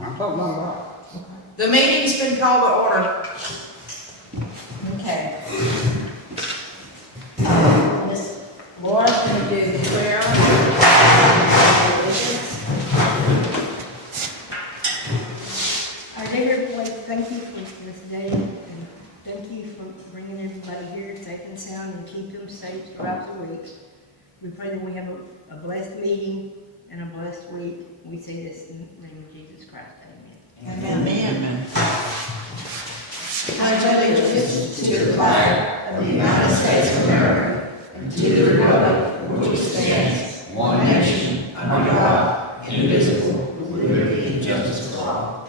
I'm talking about. The meeting's been called to order. Okay. Ms. Laura's gonna do the prayer. Our dear Lord, thank you for this day, and thank you for bringing everybody here safe and sound and keep them safe throughout the week. We pray that we have a blessed meeting and a blessed week. We say this in the name of Jesus Christ. Amen. Amen. I pledge allegiance to the flag of the United States of America and to the republic for which it stands, one nation, under God, indivisible, with liberty and justice for all.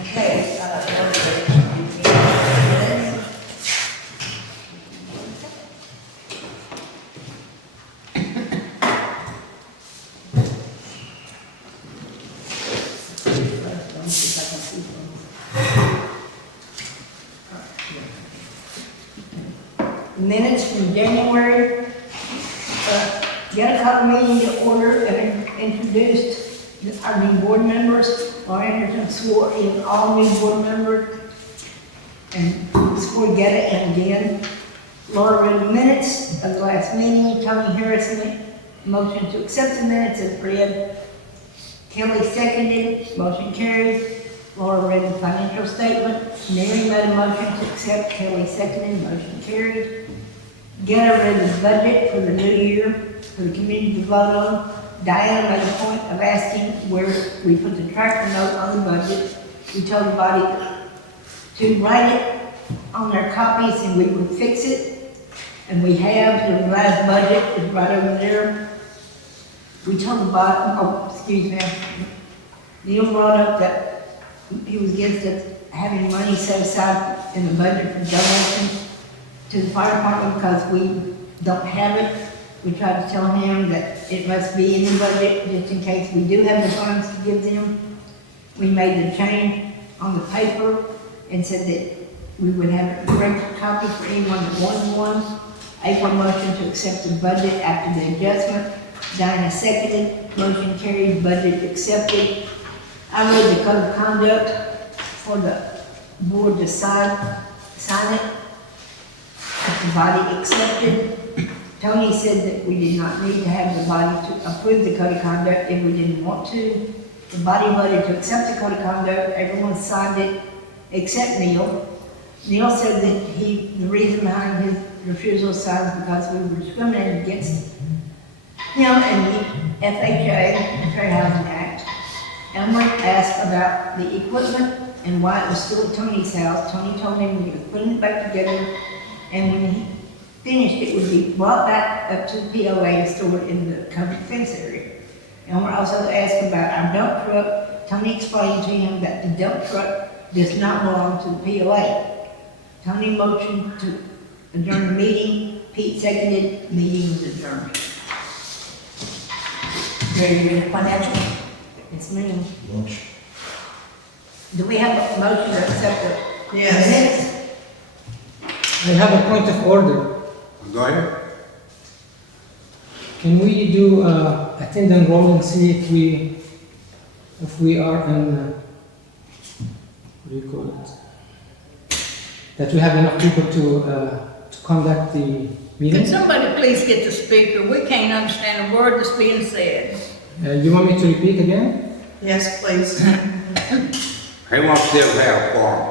Okay, Minutes from January, get a couple meeting to order and introduced our new board members. Laura Anderson swore in all new board members and swore Gerda in again. Laura read the minutes of the last meeting. Tony Harris made a motion to accept the minutes as read. Kelley seconded, motion carried. Laura read the financial statement. Mary made a motion to accept. Kelley seconded, motion carried. Gerda read the budget for the new year for the community to vote on. Diana made a point of asking where we put the tractor note on the budget. We told the body to write it on their copies and we would fix it. And we have, the revised budget is right over there. We told the body, Neal brought up that he was against us having money set aside in the budget for donations to the fire department because we don't have it. We tried to tell him that it must be in the budget just in case we do have the funds to give them. We made the change on the paper and said that we would have a correct copy for anyone that wanted one. April motion to accept the budget after the adjustment. Diana seconded, motion carried, budget accepted. I read the code of conduct for the board to sign it. The body accepted. Tony said that we did not need to have the body to approve the code of conduct if we didn't want to. The body voted to accept the code of conduct. Everyone signed it except Neal. Neal said that the reason behind his refusal to sign is because we were discriminating against him and the FHA, the Fair Housing Act. Elmer asked about the equipment and why it was still at Tony's house. Tony told him he was putting it back together, and when he finished, it would be brought back up to the POA and stored in the covered fence area. Elmer also asked about our dump truck. Tony explained to him that the dump truck does not belong to the POA. Tony motioned to adjourn the meeting. Pete seconded, meeting was adjourned. ready to read the financial? It's me. Do we have a motion to accept the Yes. minutes? I have a point of order. Go ahead. Can we do attendance roll and see if we are in, what do you call it? That we have enough people to conduct the Can meeting? somebody please get the speaker? We can't understand a word that's being said. You want me to repeat again? Yes, please. He wants to have a quorum.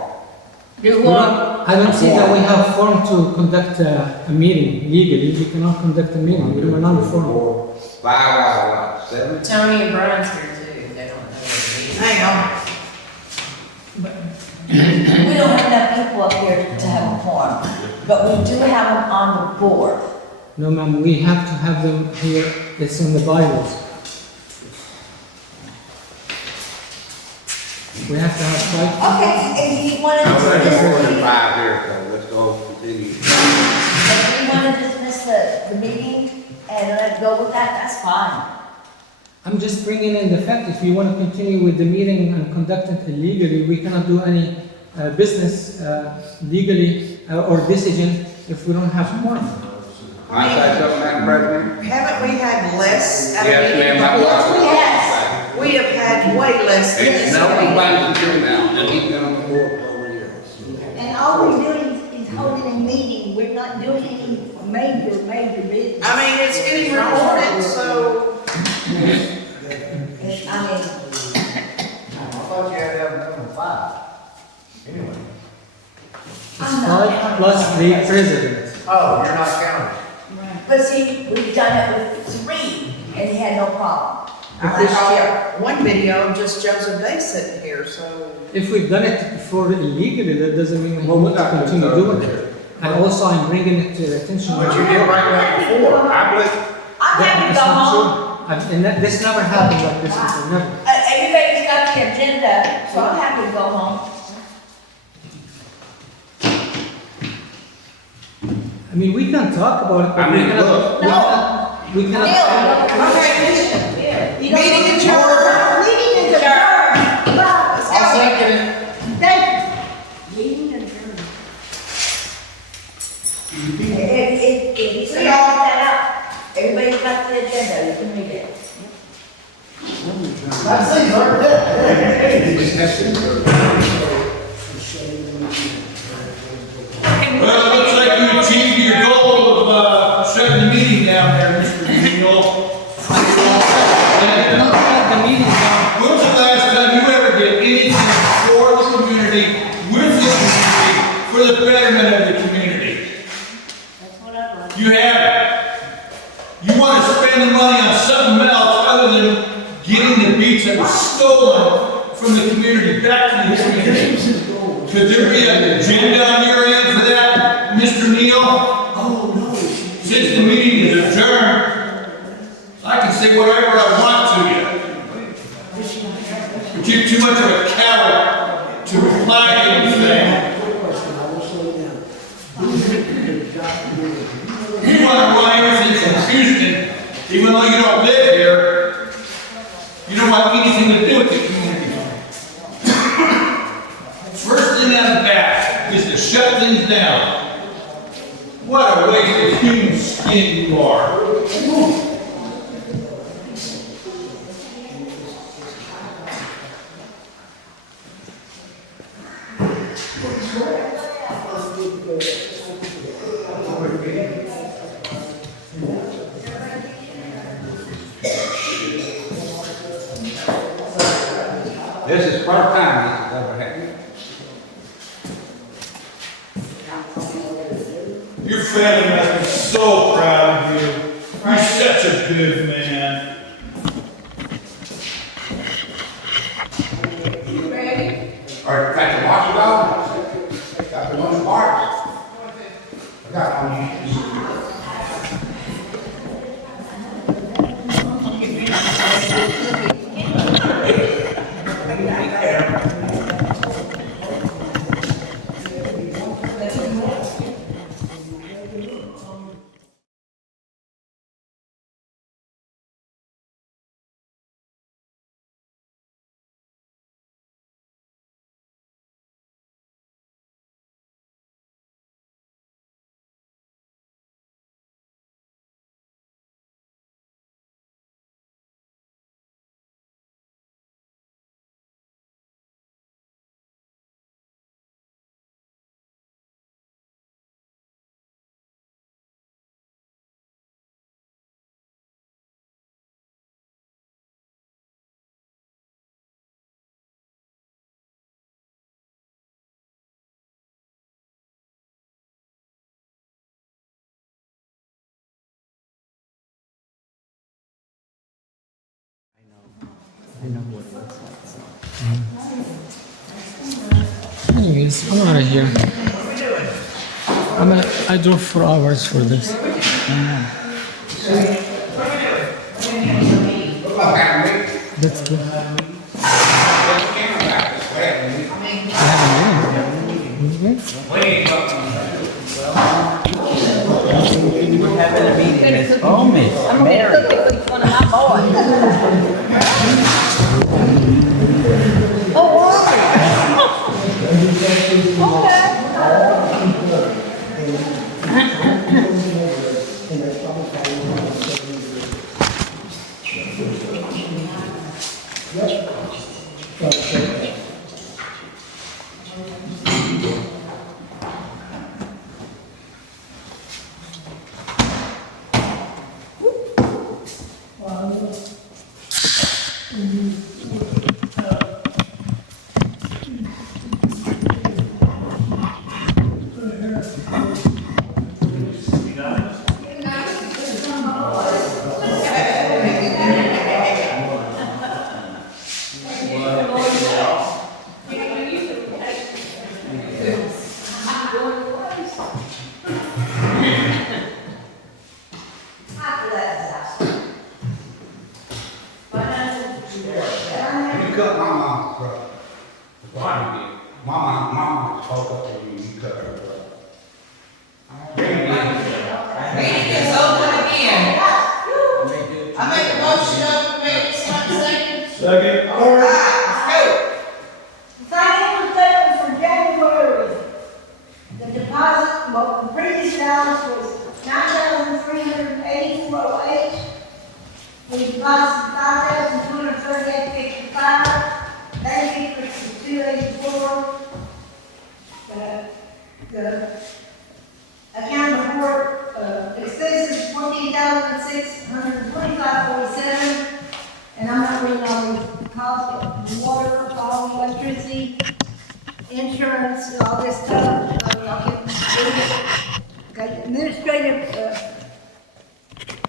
Do We what? don't- I don't see that we have form to conduct a meeting legally. We cannot conduct a meeting. We are not form. 5 hours, 7? Tony and Brian's here too, they don't know what Hang on. it is. We don't have enough people up here to have a quorum, but we do have them on the board. No, ma'am, we have to have them here. It's in the bylaws. We have to have 5 people. Okay, if you wanted No, there's more than to, 5 here, so let's go continue. if you want to dismiss the meeting and let go with that, that's fine. I'm just bringing in the fact, if you want to continue with the meeting and conduct it illegally, we cannot do any business legally or decision if we don't have quorum. Can I say something, Madam President? Haven't we had less at a Yes, meeting? ma'am, Yes, we have. way less than Hey, this. no, nobody's doing now, just keep it on the board over here. And all we're doing is holding a meeting, we're not doing any major business. I mean, it's getting recorded, so. I mean, I thought you had to have number 5. Anyway. It's 5 plus the president. Oh, you're not counting. but see, we've done it with 3, and he had no problem. I Last year. saw one video of just Joseph Day sitting here, so. If we've done it before illegally, that doesn't mean we Well, have we're to not gonna continue do doing it. it. And also, I'm bringing it to the attention. But you did bring that before. I believe, I'm happy to That's go not home. true. And this never happened like this before, never. Everybody's got the agenda, so I'm happy to go home. I mean, we can talk about it, but I we mean, cannot. look. We cannot. Meeting adjourned. Meeting adjourned. Let's I'll go. second it. Thank you. Meeting adjourned. If you see all that out, everybody's got the agenda, you can read it. That's it, Well, it looks like you achieved your goal of shutting the meeting down there, Mr. Neal. Not shut the meeting down. When's the last time you ever did anything for the community, with the community, for the betterment of the community? That's what I'd like. You haven't. You want to spend the money on something else other than getting the beach that was stolen from the community back to the community. Could there be an agenda on your end for that, Mr. Neal? Oh, no. Since the meeting is adjourned, I can say whatever I want to you. But you're too much of a coward to reply to anything. You want to run everything from Houston, even though you don't live here. You don't want anything to do with the community. First thing out of the bat is to shut things down. What a waste of human skin you are. this is the first time this has ever happened. Your family must be so proud of you. You're such a good man. All right, got the wash dog? Got the one parts? I got one. Anyways, I'm out of here. I drove 4 hours for this. That's good. I have a meeting. We're having a meeting this moment. I don't get cookie with one of my boys. Oh, After that disaster. You cut my mom's brother. Mama spoke up to you, you cut her brother. Meeting is open again. I make a motion to open meeting, second. Second. All right, let's go. Financial statement for January. The deposit, well, the previous balance was $9,384.08. We deposited $5,238.55. Bank interest was $284. The account report, expenses $14,625.47. And I'm not reading all the costs of water, all electricity, insurance, all this stuff. Y'all can read it. Okay,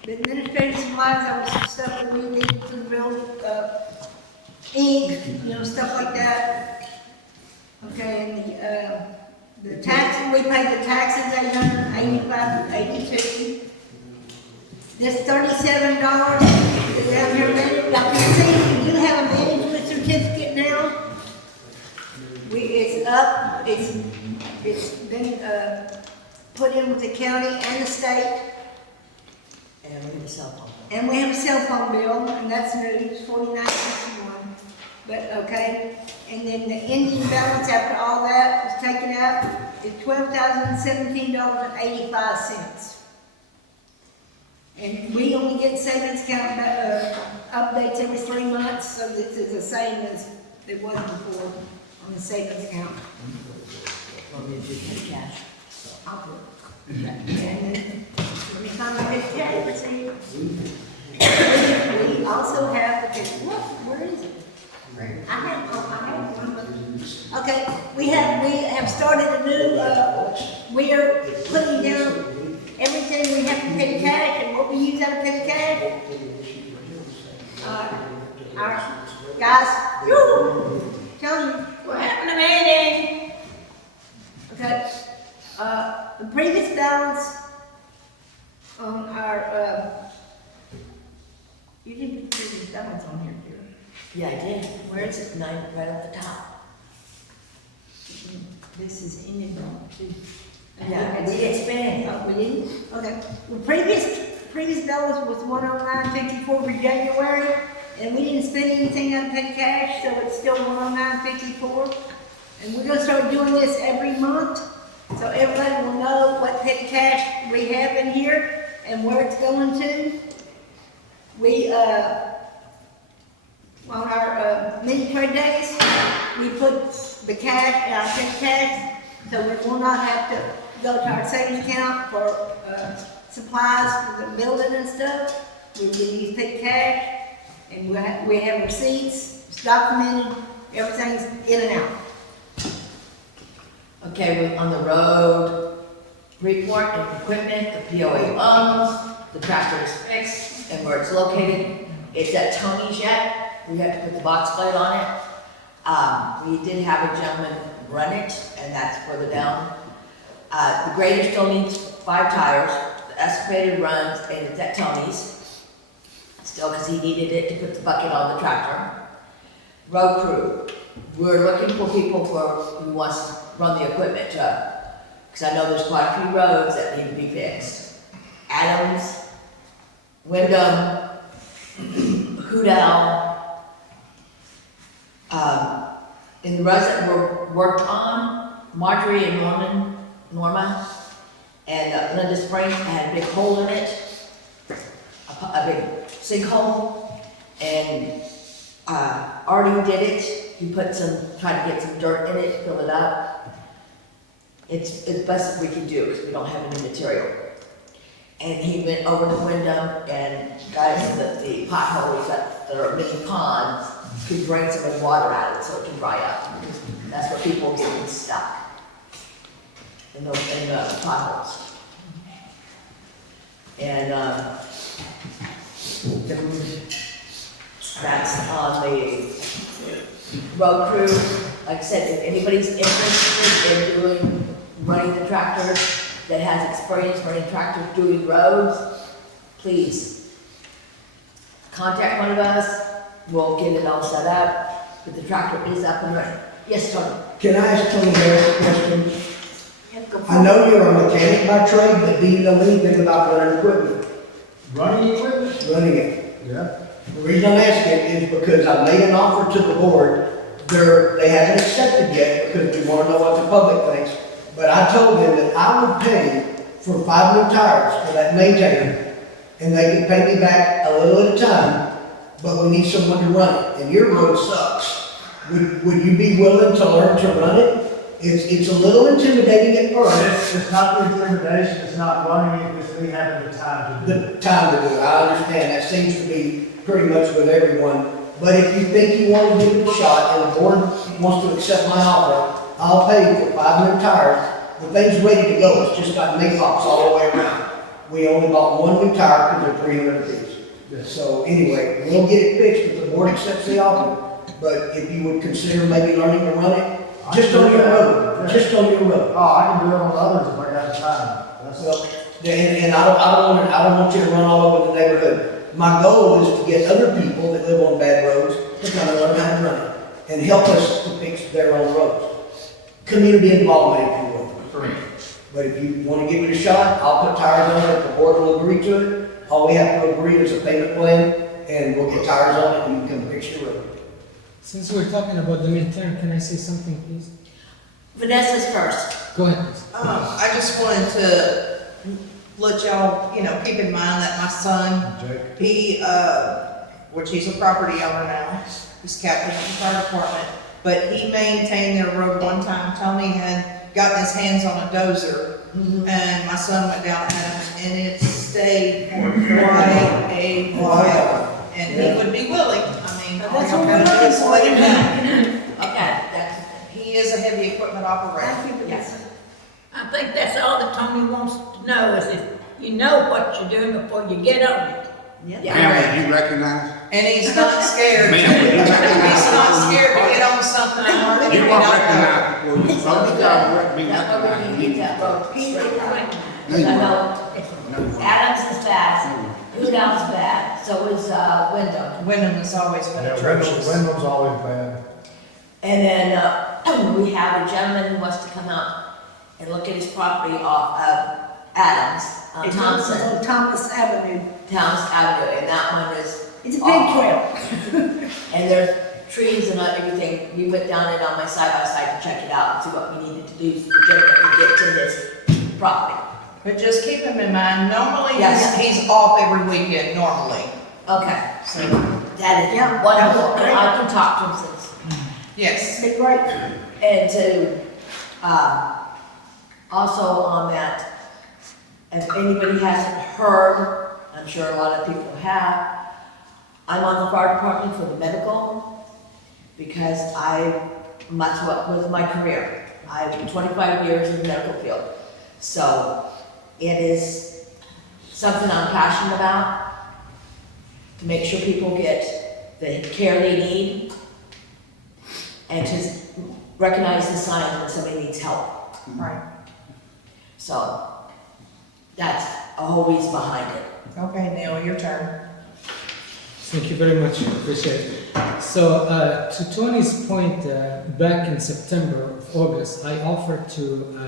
the administrative supplies, that was stuff that we needed to build, ink, stuff like that. Okay, and the tax, we paid the taxes, $885.82. This $37 that down here, y'all can see, you have a management certificate now. It's up, it's been, put in with the county and the state. And we have a cell phone. And we have a cell phone bill, and that's new, it's $49.61. But, okay, and then the ending balance after all that was taken out is $12,017.85. And we only get savings account updates every 3 months, so this is the same as it was before on the savings account. Want me to do petty cash? I'll put it. And then every time I get cash receipt, we also have, okay, where is it? I have one, but, okay, we have started a new, we are putting down everything we have to pay cash and what we use out of petty cash. Our guys, tell me. What happened to meeting? Okay, the previous balance on our, you didn't put the previous balance on here, dear. Yeah, I did. Where is it? Right at the top. This is in it, too. Yeah, we didn't spend any. Oh, we didn't? Okay. The previous balance was $109.54 for January, and we didn't spend anything on petty cash, so it's still $109.54. And we're gonna start doing this every month, so everybody will know what petty cash we have in here and where it's going to. We, on our mini trade days, we put the cash, our petty cash, so we will not have to go to our savings account for supplies for the building and stuff. We will use petty cash, and we have receipts, it's documented, everything's in and out. Okay, we're on the road, report and equipment, the POA loans, the tractor is fixed, and where it's located. It's at Tony's yet. We have to put the box plate on it. We did have a gentleman run it, and that's further down. The grader still needs 5 tires. The excavator runs, and it's at Tony's. Still, because he needed it to put the bucket on the tractor. Road crew. We're looking for people who wants to run the equipment truck, because I know there's quite a few roads that need to be fixed. Adams, Wyndham, Hoodow. In the roads that were worked on, Marjorie and Norma, and Linda Springs had a big hole in it, a big sinkhole, and Artie did it. he put some, tried to get some dirt in it, fill it up. It's best we can do, because we don't have any material. And he went over the window and guys in the potholes that are mini ponds could drain some of the water out of it so it can dry up. Because that's where people are getting stuck, in the potholes. And, that's on the road crew. Like I said, if anybody's interested in running the tractor, that has experience running tractors doing roads, please contact one of us. We'll get it all set up, but the tractor is up and running. Yes, Tony? Can I ask Tony Harris a question? I know you're a mechanic by trade, but do you know anything about running equipment? Running equipment? Running it. Yeah. The reason I'm asking is because I made an offer to the board. They haven't accepted yet because we want to know what the public thinks. But I told them that I would pay for 5 new tires for that maintainer, and they could pay me back a little at a time, but we need someone to run it, and your road sucks. Would you be willing to learn to run it? It's a little intimidating at first. It's not the intimidation, it's not running it, it's me having the time to do it. The time to do it, I understand, that seems to be pretty much with everyone. But if you think you want to give it a shot, and the board wants to accept my offer, I'll pay for 5 new tires. The thing's ready to go, it's just got make-pops all the way around. We only bought 1 new tire because they're 300 apiece. So anyway, we'll get it fixed if the board accepts the offer. But if you would consider maybe learning to run it, just on your road, just on your road. Oh, I can do it on others if I got the time. Well, and I don't want you to run all over the neighborhood. My goal is to get other people that live on bad roads to kind of learn how to run it and help us to fix their own roads. Community involvement, if you will. But if you want to give it a shot, I'll put tires on it, if the board will agree to it. All we have to agree is a payment plan, and we'll get tires on it, and you can come fix your road. Since we're talking about the midterm, can I say something, please? Vanessa's first. Go ahead, please. I just wanted to let y'all, keep in mind that my son, he, which he's a property owner now, he's captain of the fire department, but he maintained their road one time. Tony had gotten his hands on a dozer, and my son went down and it stayed for quite a while. And he would be willing, That's what we're looking for. let him know. Okay, He is a heavy equipment operator. yes. I think that's all that Tony wants to know, is if you know what you're doing before you get on it. Ma'am, would you recognize? And he's not scared. Ma'am, would you He's recognize? not scared to get on something and learn it. You He want don't know. recognized before you vote, you gotta be That's what we recognized. can get that road straight out. No, you I won't. know No, you won't. Adams is bad, Udall's bad, so is Wyndham. Wyndham has always been Yeah, atrocious. Wyndham's always bad. And then we have a gentleman who wants to come out and look at his property off of Adams on It's Thompson, on Thomas Avenue. Thomas Avenue, and that one is. It's a big awful. trail. And there's trees and everything. We went down it on my side-by-side to check it out and see what we needed to do so the gentleman could get to his property. But just keep him in mind, normally Yeah. he's off every weekend, normally. Okay, So, that is Yeah, wonderful, that was and great. I can talk to him since. yes. It's great. And to, also on that, if anybody hasn't heard, I'm sure a lot of people have, I'm on the fire department for the medical, because that's what was my career. I've been 25 years in the medical field. So it is something I'm passionate about, to make sure people get the care they need, and to recognize the signs when somebody needs help. Right. So that's a whole reason behind it. Okay, Neal, your turn. Thank you very much, appreciate it. So, to Tony's point, back in September, August, I offered to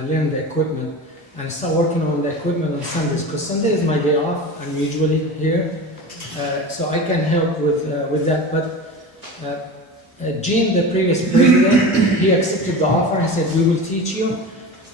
learn the equipment and start working on the equipment on Sundays, because Sunday is my day off. I'm usually here, so I can help with that. But Gene, the previous president, he accepted the offer and said, we will teach you,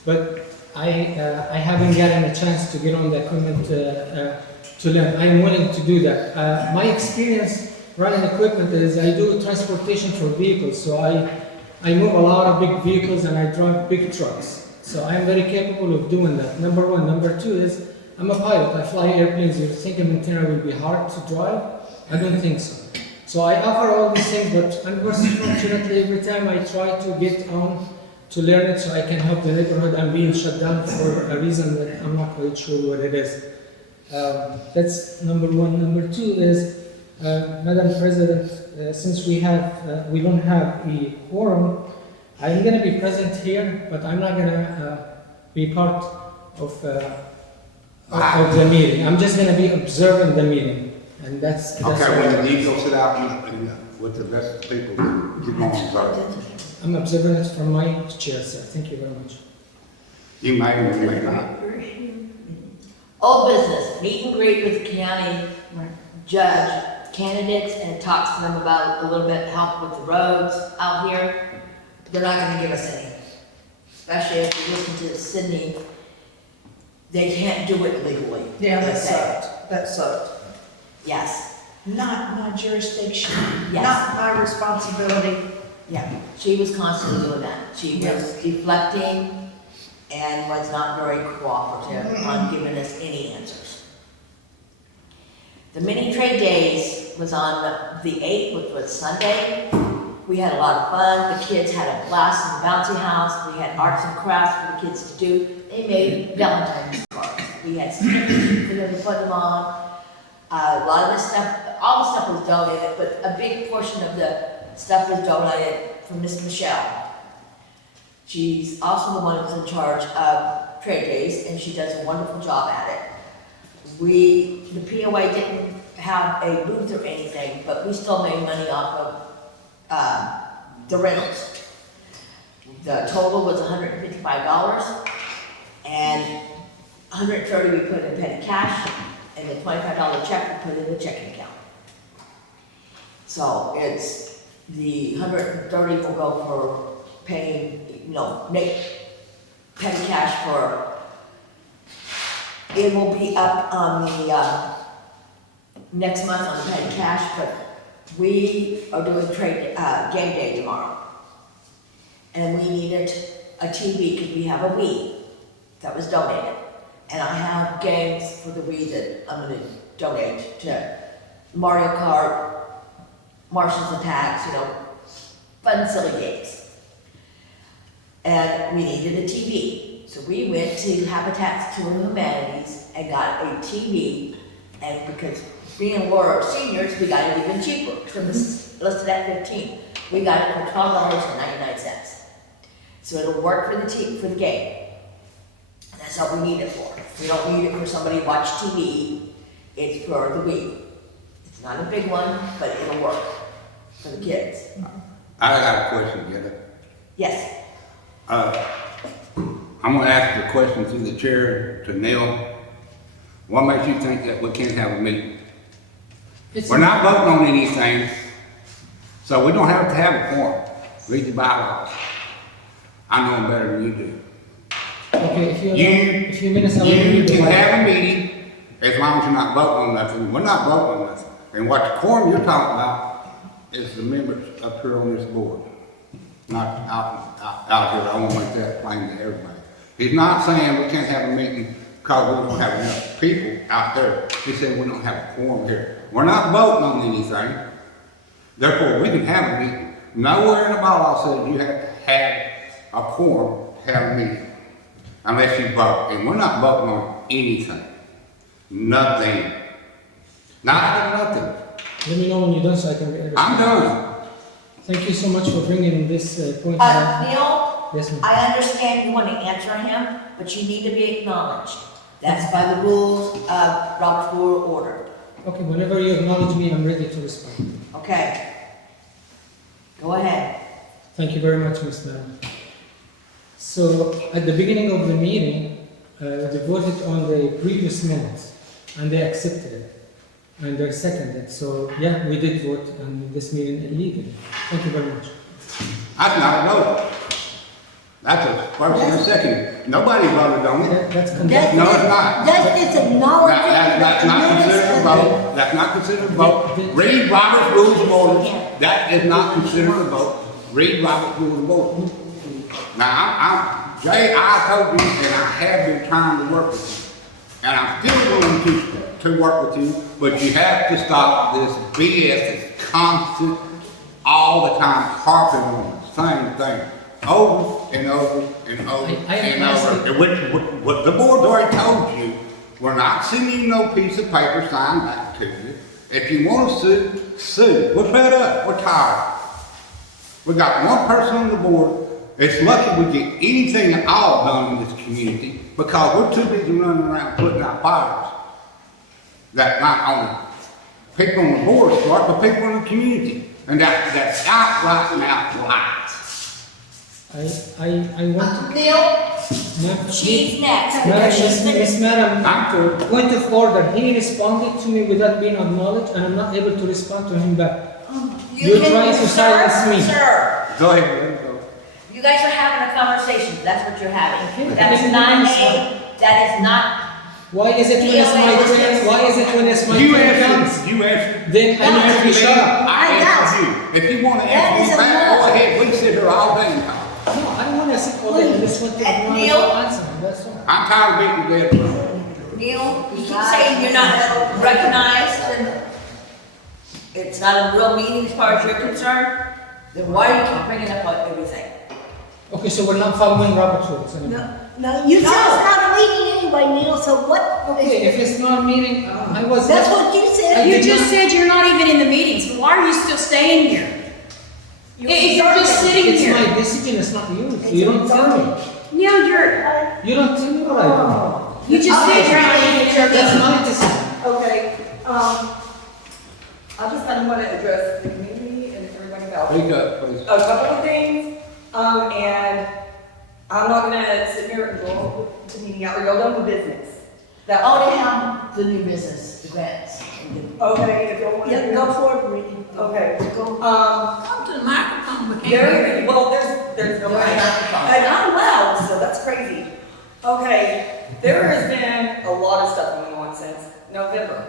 but I haven't gotten a chance to get on the equipment to learn. I'm willing to do that. My experience running equipment is I do transportation for vehicles, so I move a lot of big vehicles and I drive big trucks. So I'm very capable of doing that, number one. Number two is, I'm a pilot, I fly airplanes. You think a maintainer will be hard to drive? I don't think so. So I offer all these things, but unfortunately every time I try to get on to learn it so I can help the neighborhood, I'm being shut down for a reason that I'm not quite sure what it is. That's number one. Number two is, Madam President, since we don't have a quorum, I'm going to be present here, but I'm not going to be part of the meeting. I'm just going to be observing the meeting, and that's Okay, what well, you go sit out and with the rest of the people, keep on observing. I'm observing it from my chair, sir. Thank you very much. You may or you may not. Old business, meet and greet with the county judge candidates and talks to them about a little bit help with the roads out here. They're not gonna give us any, especially if you listen to Sydney. They can't do it legally. Yeah, they that say. sucked, that sucked. Yes, Not my jurisdiction, Yes. not my responsibility. yeah, she was constantly doing that. She was deflecting and was not very cooperative on giving us any answers. The mini trade days was on the 8th, which was Sunday. We had a lot of fun. The kids had a blast in the bouncy house. We had arts and crafts for the kids to do. They made Valentine's cards. We had stickers for them to put them on. A lot of the stuff, all the stuff was donated, but a big portion of the stuff was donated from Miss Michelle. She's also the one who's in charge of trade days, and she does a wonderful job at it. The POA didn't have a booth or anything, but we still made money off of the rentals. The total was $155, and $130 we put in petty cash, and the $25 check we put in the checking account. So it's, the $130 will go for paying, petty cash for, it will be up on the, next month on the petty cash, but we are doing game day tomorrow. And we needed a TV because we have a Wii that was donated. And I have games for the Wii that I'm gonna donate to Mario Kart, Martians Attacks, fun, silly games. And we needed a TV. So we went to Habitat for Humanities and got a TV. And because being Laura seniors, we got it even cheaper. From this listed at $15. We got it for $12.99. So it'll work for the game. That's all we need it for. We don't need it for somebody to watch TV. It's for the Wii. It's not a big one, but it'll work for the kids. I got a question, Gerda. Yes. I'm gonna ask the question through the chair to Neal. What makes you think that we can't have a meeting? We're not voting on anything, so we don't have to have a quorum. Read the bylaws. I know them better than you do. Okay, if you minutes, I will You read the can bylaws. have a meeting as long as you're not voting on nothing. We're not voting on nothing. And what the quorum you're talking about is the members up here on this board. Not out here, I want to make that plain to everybody. He's not saying we can't have a meeting because we don't have enough people out there. He said we don't have a quorum here. We're not voting on anything. Therefore, we can have a meeting. Nowhere in the bylaw says you have to have a quorum to have a meeting. Unless you vote. And we're not voting on anything. Nothing. Nothing. Let me know when you're done so I can respond. I'm done. Thank you so much for bringing this point. Neal, Yes, ma'am. I understand you want to answer him, but you need to be acknowledged. That's by the rules of Robert's Rule of Order. Okay, whenever you acknowledge me, I'm ready to respond. Okay. Go ahead. Thank you very much, Ms. Madam. So, at the beginning of the meeting, they voted on the previous minutes, and they accepted it, and they seconded it. So, yeah, we did vote on this meeting illegally. Thank you very much. That's not a vote. That's a first and a second. Nobody voted on it. That's That's conducted. No, it's not. That's just acknowledging That's not considered a vote. That's not considered a vote. Read Robert's Rules of Order. That is not considered a vote. Read Robert's Rules of Order. Now, Jay, I told you, and I have been trying to work with you. And I'm still willing to work with you, but you have to stop this BS. It's constant, all the time, harping on the same thing. Over and over and over and over. And what the board's already told you, we're not sending you no piece of paper signed back to you. If you want to sue, sue. We're fed up. We're tired. We got one person on the board. It's lucky we get anything at all done in this community because we're too busy running around putting out fires. That not only people on the board start, but people in the community. And that's outright and out lies. I want to. Neal, Ma'am, she's next. because she's finished. Madam, point of order. He responded to me without being acknowledged, and I'm not able to respond to him back. You're can- trying to silence me. Sir, Go ahead. Go. you guys are having a conversation, that's what you're having. Okay. That's not that is not, Why is it when it's my turn? Why is it when it's my You turn comes? answered. You answered. Then I have to shut up. I answered you. If you want to That answer is me back, enough. go ahead. We can sit here all day and talk. No, I don't want to sit all day and listen to Neil? answer. That's all. I'm tired of beating the dead. Neil, you keep saying you're not recognized and it's not a real meeting as far as you're concerned, then why do you keep bringing up everything? Okay, so we're not following Robert's rules anymore. No, you said it's not a meeting anyway, Neil, so what? Okay, if it's not a meeting, I was. That's what you said. You just said you're not even in the meeting, so why are you still staying here? If you're just sitting It's here. my decision, it's not yours. You don't tell me. Neil, you're, You don't tell me what I do. you just said you're not even in your That's meeting. my decision. Okay, I just kind of want to address the community and everybody about Speak up, please. a couple of things, and I'm not gonna sit here and go to meeting out, or y'all done with business. That, Oh, they have the new business events. okay, if y'all want to. Yeah, go for it, Brittany. Okay, Go. Come to the microphone, we can't hear you. well, there's no Right. mic. And I'm loud, so that's crazy. Okay, there has been a lot of stuff going on since November.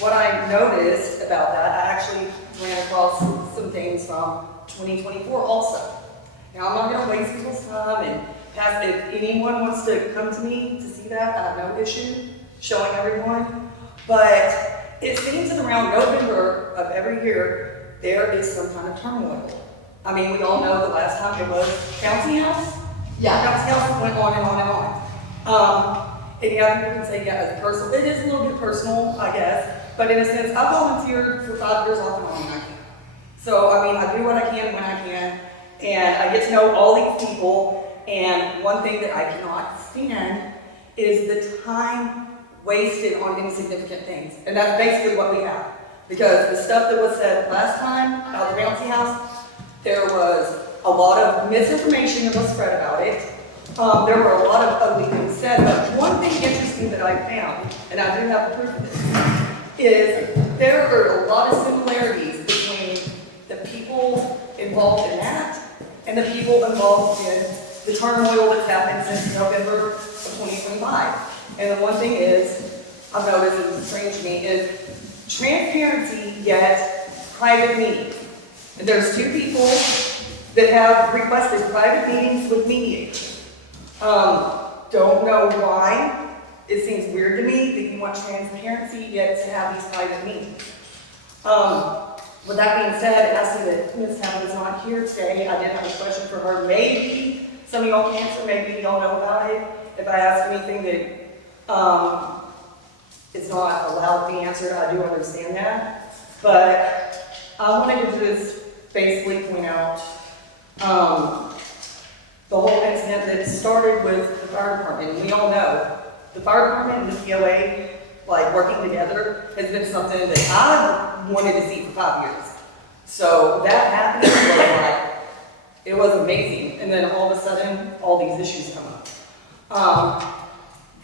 What I noticed about that, I actually ran across some things from 2024 also. Now, I'm not gonna waste people's time and pass, if anyone wants to come to me to see that, I have no issue showing everyone. But it seems that around November of every year, there is some kind of turmoil. I mean, we all know the last time it was Bouncy House. Yeah. Bouncy House went on and on and on. And yeah, people can say, yeah, it's personal. It is a little bit personal, I guess. But in a sense, I volunteered for 5 years off and on when I can. So, I mean, I do what I can when I can. And I get to know all these people. And one thing that I cannot stand is the time wasted on insignificant things. And that's basically what we have. Because the stuff that was said last time about the bouncy house, there was a lot of misinformation that was spread about it. There were a lot of ugly things said, but one thing interesting that I found, and I do have the proof of this, is there are a lot of similarities between the people involved in that and the people involved in the turmoil that's happened since November of 2025. And the one thing is, I've noticed is strange to me, is transparency yet private meetings. And there's 2 people that have requested private meetings with mediators. Don't know why. It seems weird to me that you want transparency yet to have these private meetings. With that being said, and I see that Ms. Town is not here today, I did have a question for her. Maybe some of y'all can answer, maybe y'all know about it. If I ask anything that is not allowed to be answered, I do understand that. But I wanted to just basically point out the whole incident that started with the fire department. And we all know the fire department and the POA, like working together, has been something that I wanted to see for 5 years. So that happening was like, it was amazing. And then all of a sudden, all these issues come up.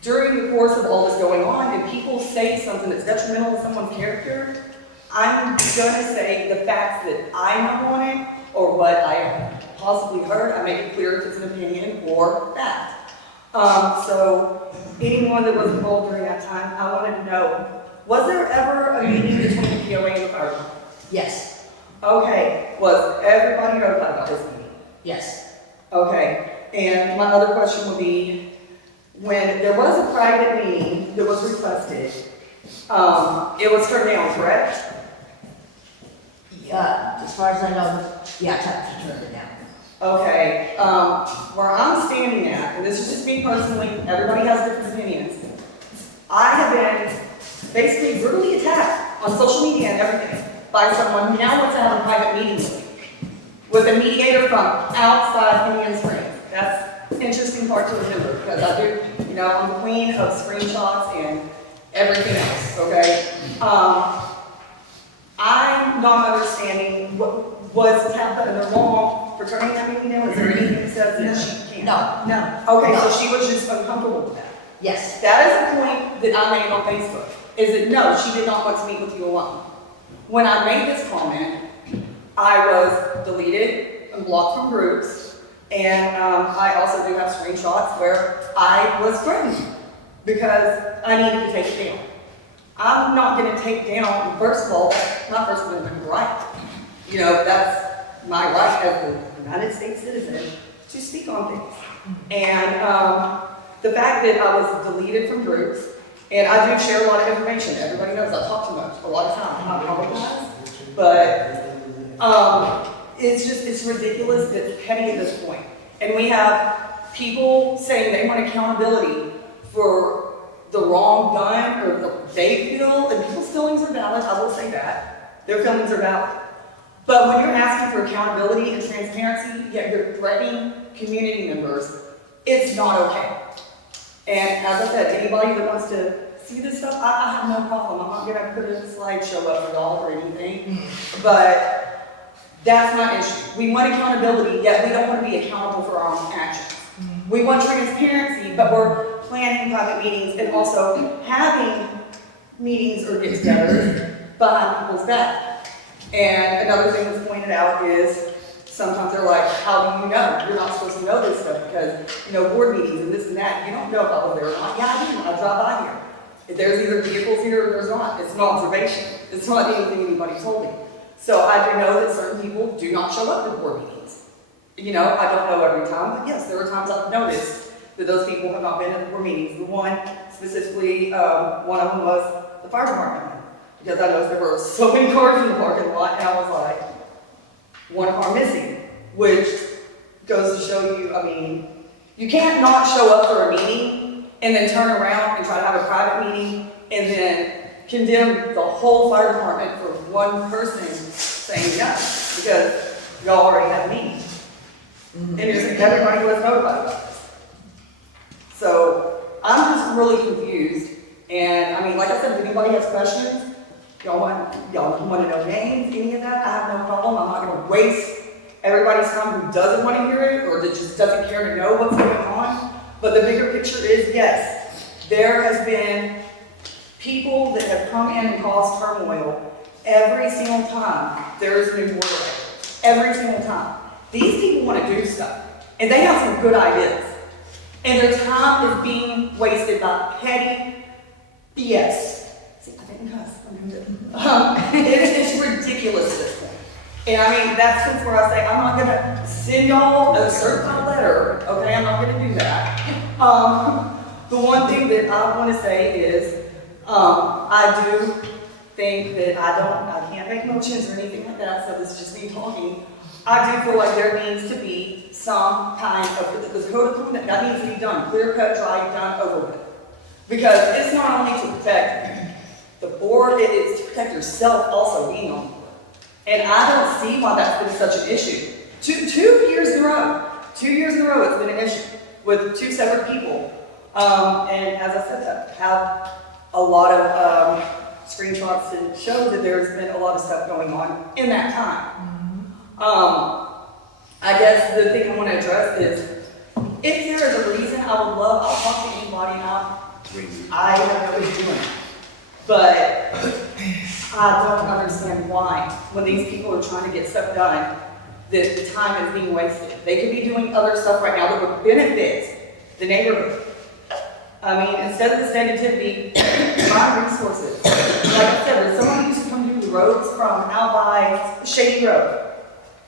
During the course of all this going on, and people say something that's detrimental to someone's character, I'm gonna say the facts that I know on it, or what I possibly heard, I make it clear if it's an opinion or fact. So anyone that was involved during that time, I wanted to know, was there ever a meeting between the POA and the fire department? Yes, Okay, was everybody notified about this meeting? yes, Okay, and my other question would be, when there was a private meeting that was requested, it was turned down, correct? yeah, as far as I know, yeah, Chapter turned it down. Okay, where I'm standing at, and this is just me personally, everybody has different opinions. I have been basically brutally attacked on social media and everything by someone who now wants to have a private meeting with a mediator from outside Indian Springs. That's an interesting part to remember, because I do, you know, I'm the queen of screenshots and everything else, okay? I'm not understanding what was Tabitha in the wrong for turning that meeting down. Is there anything that says that she can't? No, Okay, so she was just uncomfortable with that. yes, That is the point that I made on Facebook, is that no, she did not want to meet with you alone. When I made this comment, I was deleted and blocked from groups, and I also do have screenshots where I was threatened because I needed to take it down. I'm not going to take down, first of all, that's my First Amendment right. You know, that's my right as a United States citizen to speak on things. And the fact that I was deleted from groups, and I do share a lot of information. Everybody knows I talk too much a lot of times. I apologize. But it's ridiculous. It's petty at this point. And we have people saying they want accountability for the wrong done or they feel, and people's feelings are valid, I will say that. Their feelings are valid. But when you're asking for accountability and transparency, yet you're threatening community members, it's not okay. And as I said, anybody that wants to see this stuff, I have no problem. I'm not gonna put a slideshow up for y'all or anything, but that's my issue. We want accountability, yet we don't want to be accountable for our own actions. We want transparency, but we're planning private meetings and also having meetings or get-togethers behind people's back. And another thing that's pointed out is sometimes they're like, how do you know? You're not supposed to know this stuff because, you know, board meetings and this and that. You don't know if I was there or not. Yeah, I do. I drive by here. If there's either vehicles here or there's not. It's an observation. It's not anything anybody told me. So I do know that certain people do not show up to board meetings. You know, I don't know every time, but yes, there are times I've noticed that those people have not been at the board meetings. The one specifically, one of them was the fire department. Because I noticed there were so many cars in the parking lot, and I was like, one car missing, which goes to show you, I mean, you can't not show up for a meeting and then turn around and try to have a private meeting and then condemn the whole fire department for one person saying yes, because y'all already had a meeting. And it's everybody was notified about this. So I'm just really confused. And I mean, like I said, if anybody has questions, y'all want to know names, any of that, I have no problem. I'm not going to waste everybody's time who doesn't want to hear it or that just doesn't care to know what's going on. But the bigger picture is, yes, there has been people that have come in and caused turmoil every single time there's a new board. Every single time. These people want to do stuff, and they have some good ideas. And their time is being wasted by petty BS. See, I didn't cuss. I'm good. It's ridiculous at this point. And I mean, that's just where I say, I'm not going to send y'all a certified letter, okay? I'm not going to do that. The one thing that I want to say is, I do think that I can't make motions or anything like that, so this is just me talking. I do feel like there needs to be some kind of, the code of conduct, that needs to be done, clear cut, dry, done, over with. Because it's not only to protect the board, it is to protect yourself also being on the board. And I don't see why that's been such an issue. Two years in a row it's been an issue with two separate people. And as I said, I have a lot of screenshots that show that there's been a lot of stuff going on in that time. I guess the thing I want to address is, if there is a reason, I'll talk to anybody now. I have no issue doing it. But I don't understand why, when these people are trying to get stuff done, that the time is being wasted. They could be doing other stuff right now that would benefit the neighborhood. I mean, instead of this negativity, find resources. Like I said, there's someone who used to come do the roads from out by Shady Road.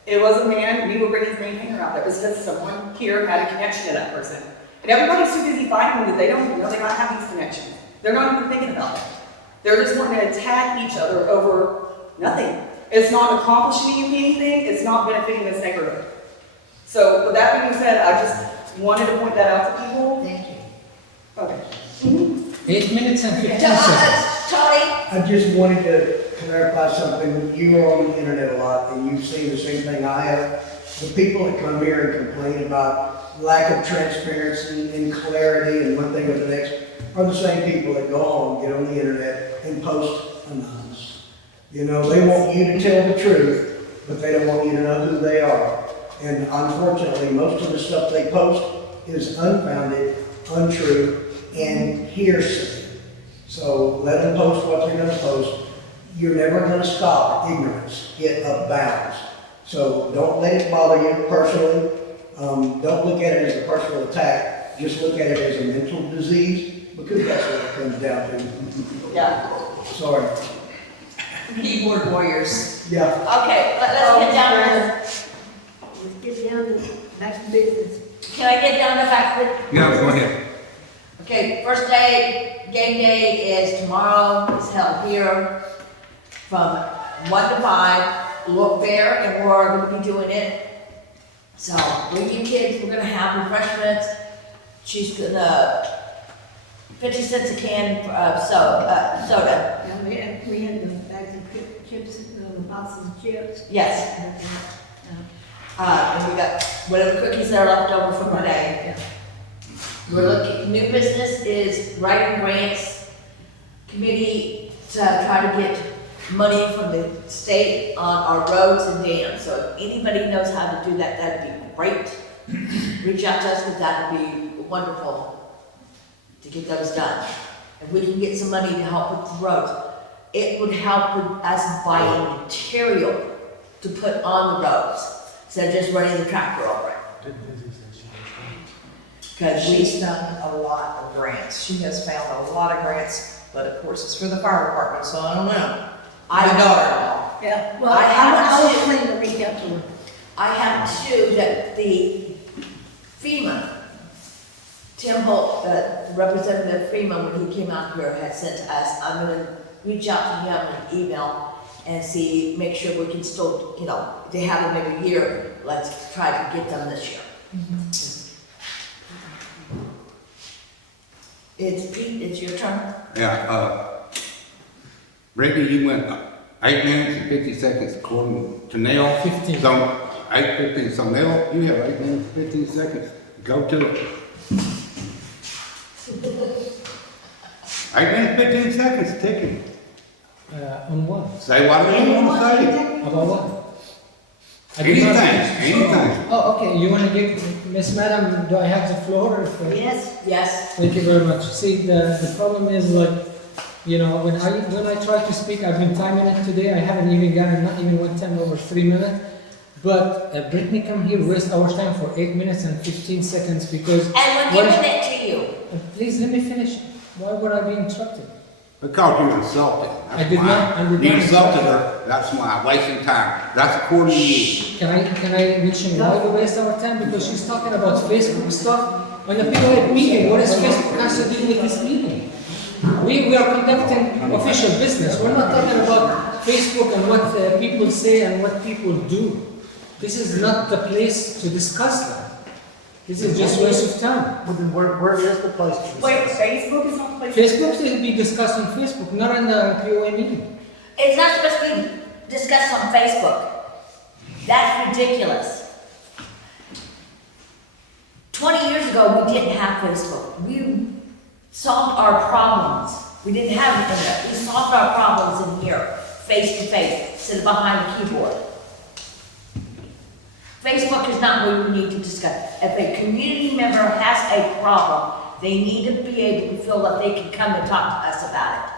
It was a man, we would bring his maintainer out there because someone here had a connection to that person. And everybody's too busy fighting that they don't even know they might have these connections. They're not even thinking about it. They're just wanting to attack each other over nothing. It's not accomplishing anything, it's not benefiting this neighborhood. So with that being said, I just wanted to point that out to people. Thank you. Okay. 8 minutes and 15 seconds. Tony? I just wanted to clarify something. You are on the internet a lot, and you've seen the same thing I have. The people that come here and complain about lack of transparency and clarity and one thing or the next are the same people that go home, get on the internet, and post anonymous. You know, they want you to tell the truth, but they don't want you to know who they are. And unfortunately, most of the stuff they post is unfounded, untrue, and hearsay. So let them post what they're gonna post. You're never gonna stop ignorance. It abounds. So don't let it bother you personally. Don't look at it as a personal attack. Just look at it as a mental disease, because that's what it comes down to. Yeah. Sorry. Keyboard warriors. Yeah. Okay, let's get down to, Let's get down to back to business. can I get down to the fact that, Yeah, go ahead. okay, first day, game day is tomorrow, it's held here from 1 to 5. Look there, and we're gonna be doing it. So, bring your kids, we're gonna have refreshments. She's gonna, 50 cents a can of soda. Yeah, we had the bags of chips, the boxes of chips. Yes. And we got whatever cookies that are left over from today. We're looking, new business is writing grants committee to try to get money from the state on our roads and dams. So if anybody knows how to do that, that'd be great. Reach out to us, because that'd be wonderful to get those done. If we can get some money to help with the roads, it would help with us buying material to put on the roads, instead of just running the tractor over it. Because She's done a lot of grants. She has found a lot of grants, but of course it's for the fire department, so I don't know. My daughter-in-law. Yeah, well, I have I was to- planning to reach out to her. I have two that the FEMA, Tim Holt, the representative FEMA, when he came out here, had sent to us. I'm gonna reach out to him and email and see, make sure we can still, you know, they have them every year. Let's try to get them this year. It's Pete, it's your turn. Yeah, Ricky, you went 8 minutes and 50 seconds according to Neal. 15. So, 8:15, so Neal, you have 8 minutes, 15 seconds, go to it. 8 minutes, 15 seconds, ticking. On what? Say whatever you want to say. About what? I did not- Anything. Oh, okay, you wanna give, Miss Madam, do I have the floor? Yes. Yes. Thank you very much. See, the problem is like, you know, when I try to speak, I've been timing it today, I haven't even gotten, not even 1/10 over 3 minutes. But Brittany come here, waste our time for 8 minutes and 15 seconds because. And we're what- giving it to you. Please let me finish. Why would I be interrupted? Because you insulted. That's I did why. not- I did You not insulted insult her, that's why, wasting time. That's according to you. Can I mention why we waste our time? Because she's talking about Facebook stuff on the POA meeting. What is Facebook has to do with this meeting? We are conducting official business. We're not talking about Facebook and what people say and what people do. This is not the place to discuss that. This is just waste of time. Well, then where is the place to discuss? Wait, Facebook is not the place. Facebook should be discussed on Facebook, not in the POA meeting. It's not supposed to be discussed on Facebook. That's ridiculous. 20 years ago, we didn't have Facebook. We solved our problems. We didn't have internet. We solved our problems in here, face to face, sitting behind the keyboard. Facebook is not where we need to discuss. If a community member has a problem, they need to be able to feel that they can come and talk to us about it.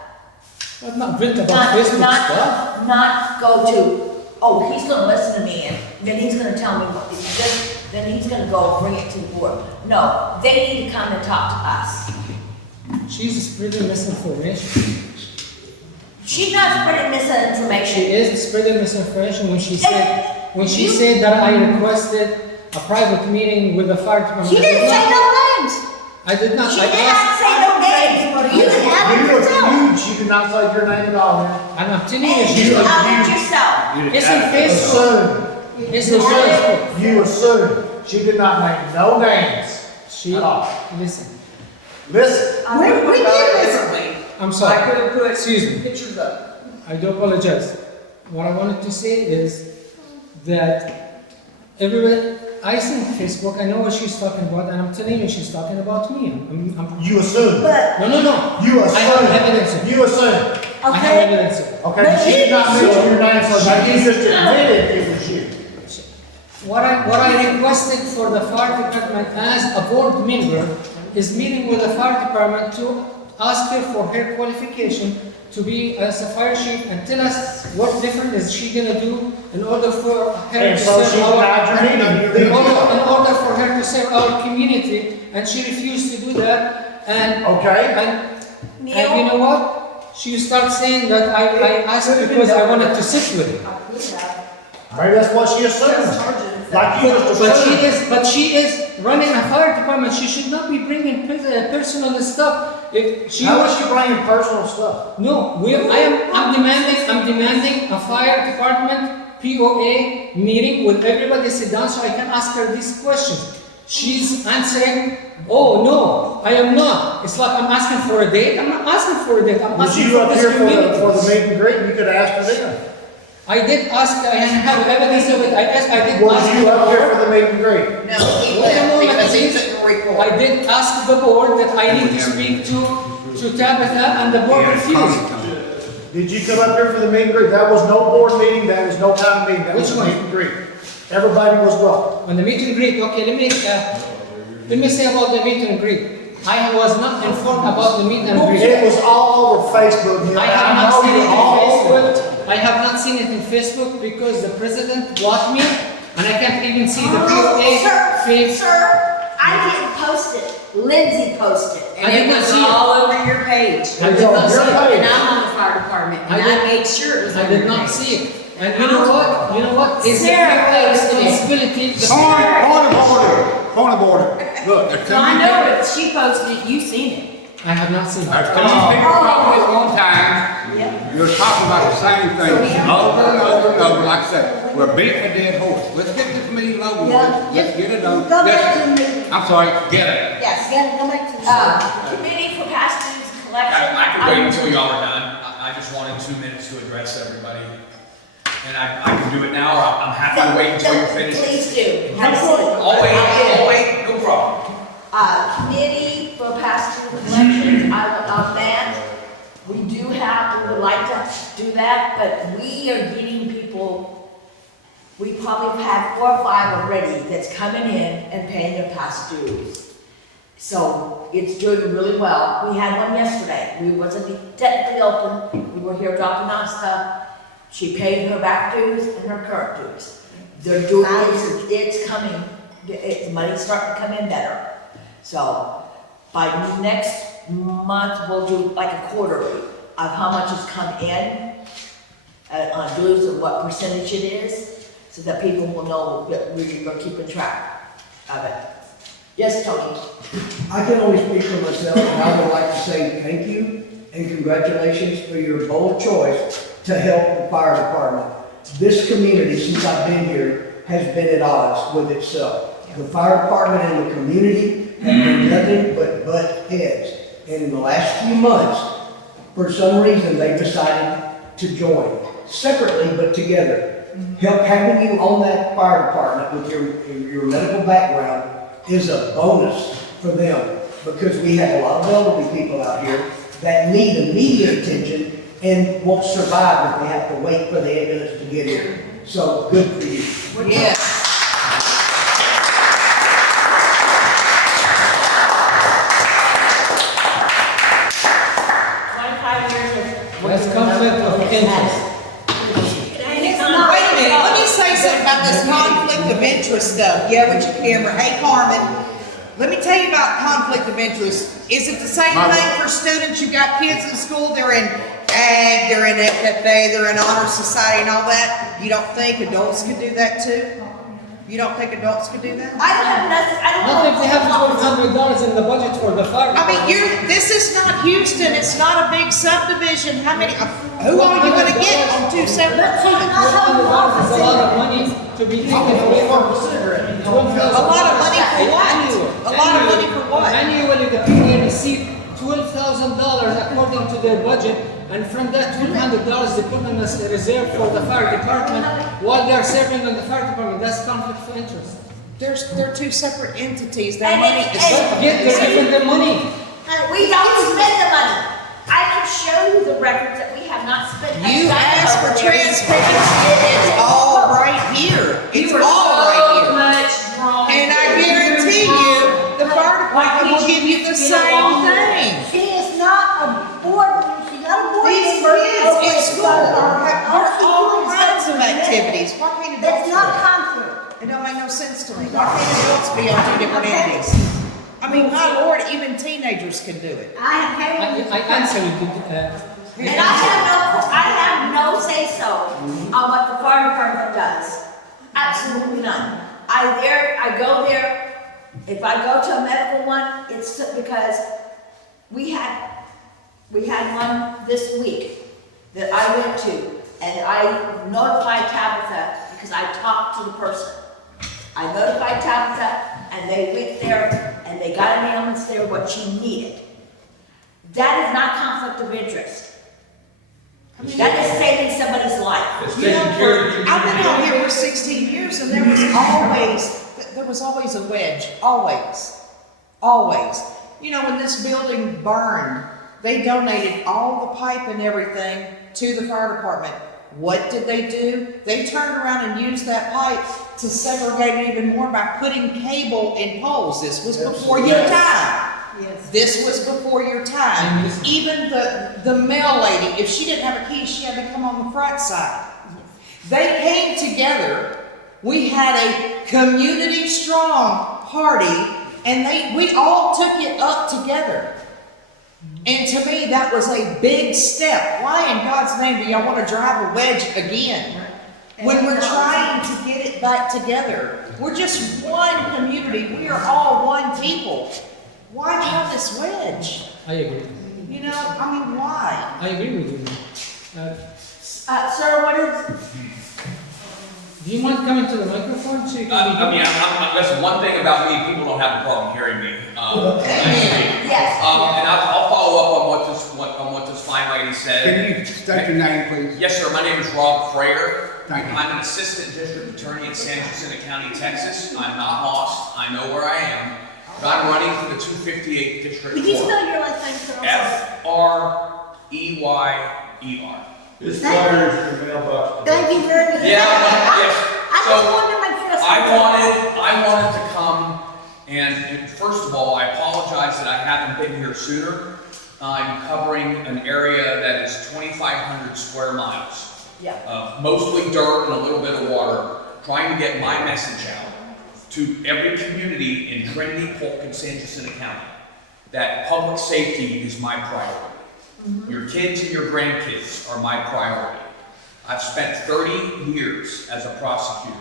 I'm not written about Facebook stuff. Not go to oh, he's gonna listen to me, and then he's gonna tell me what, then he's gonna go bring it to the board. No, they need to come and talk to us. She's spreading misinformation. She's not spreading misinformation. She is spreading misinformation when she said that I requested a private meeting with the fire department. She didn't say no names. I did not. She I did asked- not say no names. You can have it yourself. You did not say your name at all. And I'm telling you, And she's you like, have it yourself. it's in Facebook. Assume. It's in Facebook. You assume. She did not name no names She, at all. listen, Listen. I would have We put did that listen. differently. I'm I sorry. could have put Excuse me. pictures up. I do apologize. What I wanted to say is that everybody, I see Facebook, I know what she's talking about, and I'm telling you she's talking about me. You assume. But, No. You I have assume. evidence. You assume. I have okay, evidence. Okay, but she did not mention your name, so now you just admitted it was you. What I requested for the fire department as a board member is meeting with the fire department to ask her for her qualification to be as a fire chief and tell us what different is she gonna do in order for her And to so serve she our, denied your meeting. in order for her to serve our community, and she refused to do that. And Okay. and you know what? She starts saying that I asked because I wanted to sit with her. Maybe that's what she assumed. Like you just assumed. But she is running a fire department. She should not be bringing personal stuff. If she How is she bringing personal stuff? no, I'm demanding a fire department POA meeting with everybody sit down so I can ask her these questions. She's answering, oh no, I am not. It's like I'm asking for a date. I'm not asking for a date. I'm Was asking you up this here community. for the meet and greet? You could ask her then. I did ask. I have evidence of it. I did Was ask. you up here for the meet and greet? No, he Wait a left moment, because he please. couldn't record. I did ask the board that I need to speak to Tabitha, and the board refused. Did you come up here for the meet and greet? That was no board meeting, that was no town meeting, that was Which a one? meet and greet. Everybody was welcome. On the meet and greet, okay, let me say about the meet and greet. I was not informed about the meet and greet. It was all over Facebook. I have not know seen it you're in all Facebook. over it. I have not seen it in Facebook because the president blocked me, and I can't even see the POA face. Sir, I didn't post it. Lindsay posted. I And did it not was see it. all over your page. I did not see it. And I'm on the fire department, and I I did- made sure it was I on did your not page. see it. And you know what? You know what? It's the Sarah POA posted it. responsibility. Point of order. Look, there's too So I many know people. that she posted it, you've seen it. I have not seen it. There's too many people talking at one time. You're talking about the same thing over and over and over. Like I said, we're beating a dead horse. Let's get this meeting over with. Yeah. Let's get it done. Go back Yes. to the meeting. I'm sorry, get it. Yes, gotta go back to the. Committee for past dues collection. I could wait until y'all are done. I just wanted 2 minutes to address everybody. And I can do it now, or I'm happy to wait until you're finished. Please do. I'll wait, no problem. Committee for past due collections, I'm mad. We do have, we would like to do that, but we are getting people, we probably have had 4 or 5 already that's coming in and paying their past dues. So it's doing really well. We had one yesterday. We wasn't technically open. We were here dropping off stuff. She paid her back dues and her current dues. They're doing, it's coming, the money's starting to come in better. So by next month, we'll do like a quarterly of how much has come in on dues and what percentage it is, so that people will know that we're keeping track of it. Yes, Tony? I can only speak for myself, and I would like to say thank you and congratulations for your bold choice to help the fire department. This community, since I've been here, has been at odds with itself. The fire department and the community have been nothing but butt heads. And in the last few months, for some reason, they've decided to join, separately but together. Having you on that fire department with your medical background is a bonus for them, because we have a lot of elderly people out here that need immediate attention and won't survive if they have to wait for the ambulance to get here. So, good for you. Yes. That's conflict of interest. Wait a minute, about this conflict of interest stuff. Yeah, with your camera. Hey, Carmen, let me tell you about conflict of interest. Is it the same thing for students? You got kids in school, they're in ag, they're in FFA, they're in honor society and all that. You don't think adults could do that too? You don't think adults could do that? I don't have nothing, I don't Not know. if they have $1,200 in the budget for the fire. I mean, this is not Houston, it's not a big subdivision. How many, who are you gonna get on two separate funds? $1,200 is a lot of money to be taken away from. A lot of money for what? A lot of money for what? Annually, the POA receive $12,000 according to their budget, and from that $1,200 they put in a reserve for the fire department while they're serving in the fire department. That's conflict of interest. They're two separate entities, their money is. But yet they're giving the money. We don't spend the money. I can show you the records that we have not spent. You asked for transparency, it's all right here. It's all right here. much wrong. And I guarantee you, the fire department will give you the same thing. She is not a board member, she's not a board These member. kids in school are all kinds of activities. Why can't adults That's do not that? conflict. It don't make no sense to me. Why can't adults be on two different entities? I mean, my lord, even teenagers can do it. I answer you. And I have no say-so on what the fire department does. Absolutely none. I go there, if I go to a medical one, it's because we had one this week that I went to, and I notified Tabitha because I talked to the person. I notified Tabitha, and they went there, and they got an ambulance there, what she needed. That is not conflict of interest. That is saving somebody's life. It's You know, taking care of the I've been community. out here for 16 years and there was always a wedge, always. You know, when this building burned, they donated all the pipe and everything to the fire department. What did they do? They turned around and used that pipe to segregate it even more by putting cable in poles. This was before your time. Yes. This was before your time. Even the mail lady, if she didn't have a key, she had to come on the front side. They came together. We had a community strong party, and we all took it up together. And to me, that was a big step. Why in God's name do y'all want to drive a wedge again? When we're trying to get it back together. We're just one community. We are all one people. Why have this wedge? I agree. You know, I mean, why? I agree with you. Sir, what is, Do you mind coming to the microphone so you can I mean, listen, one thing about me, people don't have a problem hearing me. yes. And I'll follow up on what this fine lady said. Can you state your name, please? Yes, sir, my name is Rob Frayer. Thank you. I'm an assistant district attorney in San Jacinto County, Texas. I'm not lost, I know where I am. But I'm running for the 258 District Could you Court. spell your last name, sir? F-R-E-Y-E-R. This flyer is your mailbox. Thank you very much. Yeah, yes. I So, just wanted to make sure. I wanted to come and first of all, I apologize that I haven't been here sooner. I'm covering an area that is 2,500 square miles. Yeah. Mostly dirt and a little bit of water, trying to get my message out to every community in Trinity, Polk, and San Jacinto County that public safety is my priority. Mm-hmm. Your kids and your grandkids are my priority. I've spent 30 years as a prosecutor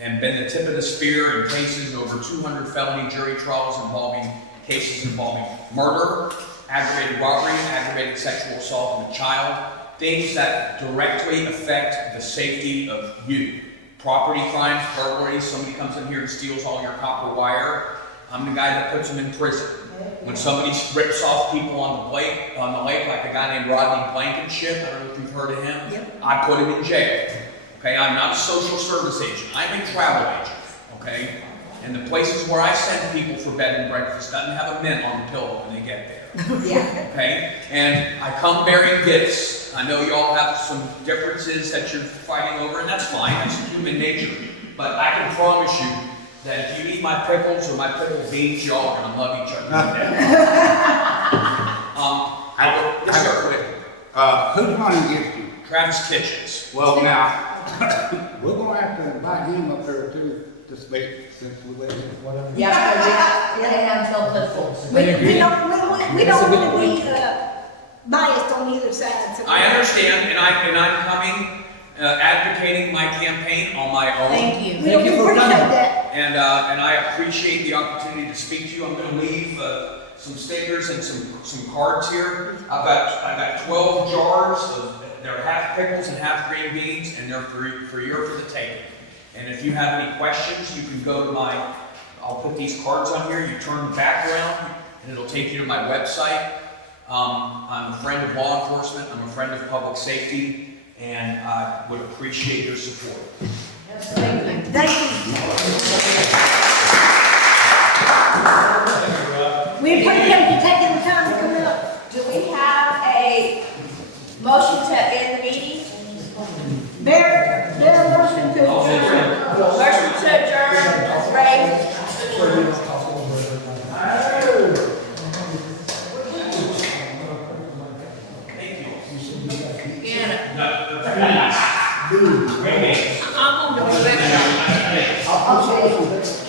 and been the tip of the spear in cases over 200 felony jury trials involving cases involving murder, aggravated robbery, aggravated sexual assault of a child, things that directly affect the safety of you. Property crimes, burglaries, somebody comes in here and steals all your copper wire, I'm the guy that puts them in prison. When somebody rips off people on the lake, like a guy named Rodney Blankenship, I don't know if you've heard of him, Yep. I put him in jail. Okay, I'm not a social service agent, I'm a travel agent, okay? And the places where I send people for bed and breakfast doesn't have a mint on the pillow when they get there. Yeah. Okay? And I come bearing gifts. I know you all have some differences that you're fighting over, and that's fine, that's human nature. But I can promise you that if you eat my pickles or my pickled beans, y'all are gonna love each other to death. Yes, sir, quick. Who's running against you? Travis Kitchens. Well, now, we're gonna have to invite him up here too, to speak, since we let him. Yeah, they have until the. We don't want to be biased on either side. So- I understand, and I'm coming, advocating my campaign on my own. Thank you. We appreciate that. And I appreciate the opportunity to speak to you. I'm gonna leave, some stickers and some cards here. I've got 12 jars of, they're half pickles and half green beans, and they're for the taking. And if you have any questions, you can go to I'll put these cards on here, you turn the back around, and it'll take you to my website. I'm a friend of law enforcement, I'm a friend of public safety, and I would appreciate your support. Thank you. We appreciate you taking the time to come up. Do we have a motion to end the meeting? Bear motion to adjourn. Motion to adjourn, Ray. I'm gonna do it. I'll